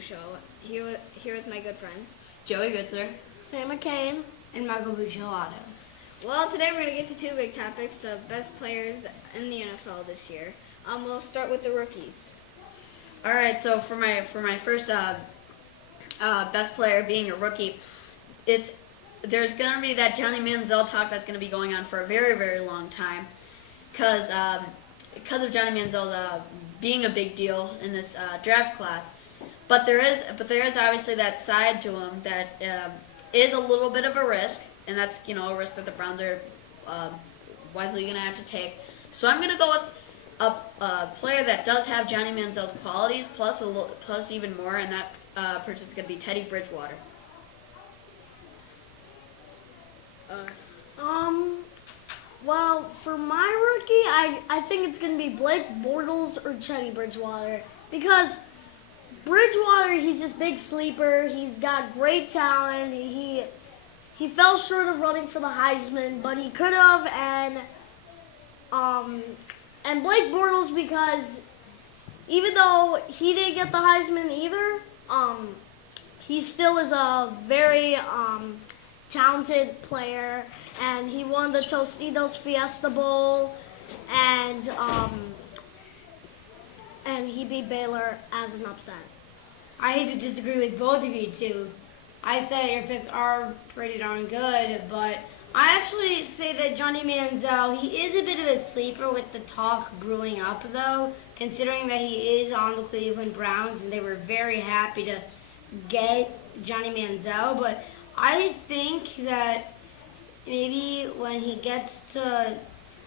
Show. Here with my good friends. Joey Goodsler, Sam McCain, and Michael Bucciolato. Well, today we're going to get to two big topics, the best players in the NFL this year. We'll start with the rookies. All right, so for my first best player being a rookie, there's going to be that Johnny Manziel talk that's going to be going on for a very, very long time, because of Johnny Manziel being a big deal in this draft class. But there is obviously that side to him that is a little bit of a risk, and that's a risk that the Browns are wisely going to have to take. So I'm going to go with a player that does have Johnny Manziel's qualities plus even more, and that person's going to be Teddy Bridgewater. Well, for my rookie, I think it's going to be Blake Bortles or Teddy Bridgewater. Because Bridgewater, he's this big sleeper. He's got great talent. He fell short of running for the Heisman, but he could have. And Blake Bortles, because even though he didn't get the Heisman either, he still is a very talented player, and he won the Tostitos Fiesta Bowl, and he beat Baylor as an upset. I hate to disagree with both of you two. I say your picks are pretty darn good, but I actually say that Johnny Manziel, he is a bit of a sleeper with the talk brewing up, though, considering that he is on the Cleveland Browns, and they were very happy to get Johnny Manziel, but I think that maybe when he gets to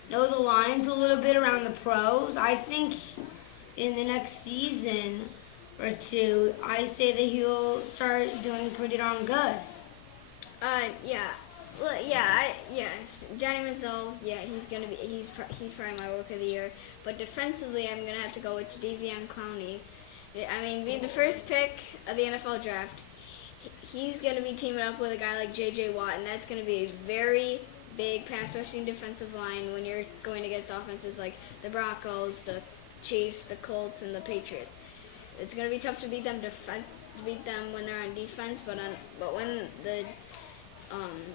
know the lines a little bit around the pros, I think in the next season or two, I say that he'll start doing pretty darn good. Johnny Manziel, he's probably my rookie of the year. But defensively, I'm gonna have to go with Jadeveon Clowney. I mean, being the first pick of the NFL draft, he's going to be teaming up with a guy like J.J. Watt, and that's going to be a very big pass-rushing defensive line when you're going against offenses like the Broncos, the Chiefs, the Colts, and the Patriots. It's going to be tough to beat them when they're on defense, but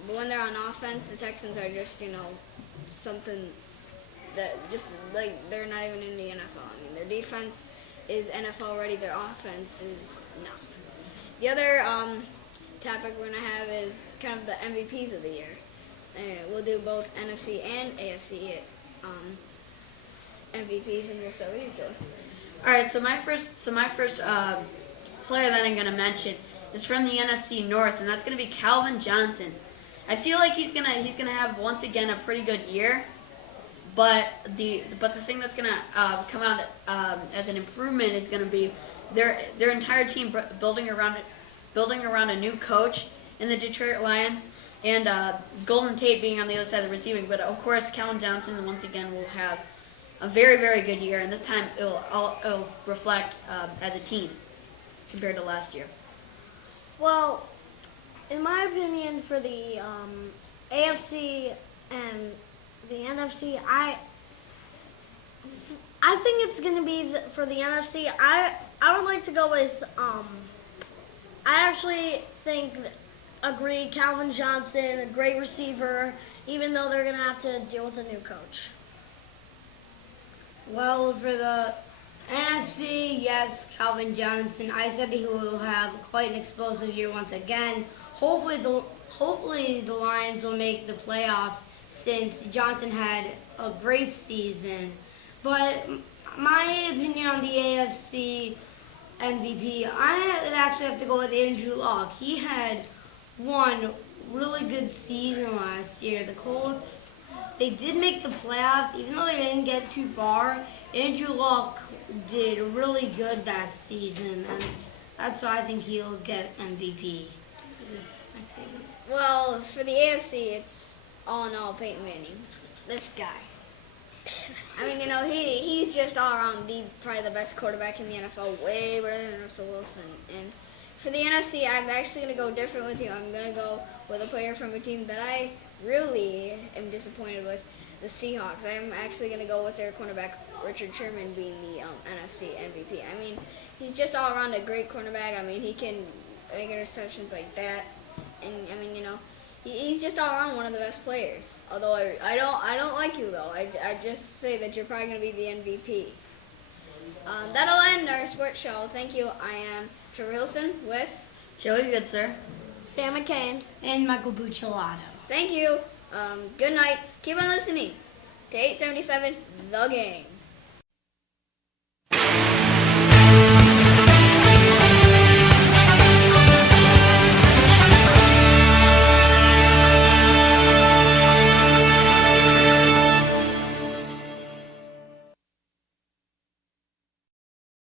when they're on offense, the Texans are just something that just like they're not even in the NFL. I mean, their defense is NFL ready. Their offense is not. The other topic we're going to have is kind of the MVPs of the year. We'll do both NFC and AFC MVPs, and we'll start with you, Joe. All right, so my first player that I'm going to mention is from the NFC North, and that's going to be Calvin Johnson. I feel like he's gonna have once again a pretty good year, but the thing that's going to come out as an improvement is going to be their entire team building around a new coach in the Detroit Lions, and Golden Tate being on the other side of the receiving. But of course, Calvin Johnson once again will have a very, very good year, and this time it'll reflect as a team compared to last year. Well, in my opinion, for the AFC and the NFC, I think it's going to be for the NFC. I would like to go with. I actually agree, Calvin Johnson, a great receiver, even though they're going to have to deal with a new coach. Well, for the NFC, yes, Calvin Johnson. I said that he will have quite an explosive year once again. Hopefully the Lions will make the playoffs, since Johnson had a great season. But my opinion on the AFC MVP, I would actually have to go with Andrew Luck. He had one really good season last year. The Colts, they did make the playoffs, even though they didn't get too far. Andrew Luck did really good that season, and that's why I think he'll get MVP this next season. Well, for the AFC, it's all in all Peyton Manning. This guy. I mean, he's just all around probably the best quarterback in the NFL, way better than Russell Wilson. And for the NFC, I'm actually going to go different with you. I'm going to go with a player from a team that I really am disappointed with. the Seahawks. I'm actually going to go with their cornerback, Richard Sherman, being the NFC MVP. I mean, he's just all around a great cornerback. I mean, he can make interceptions like that, and I mean, he's just all around one of the best players. Although I don't like you though. I just say that you're probably going to be the MVP. That'll end our sports show. Thank you. I am Trevor Hilson with Joey Goodser. Sam McCain. And Michael Bucciolato. Thank you. Good night. Keep on listening to 877 The Game.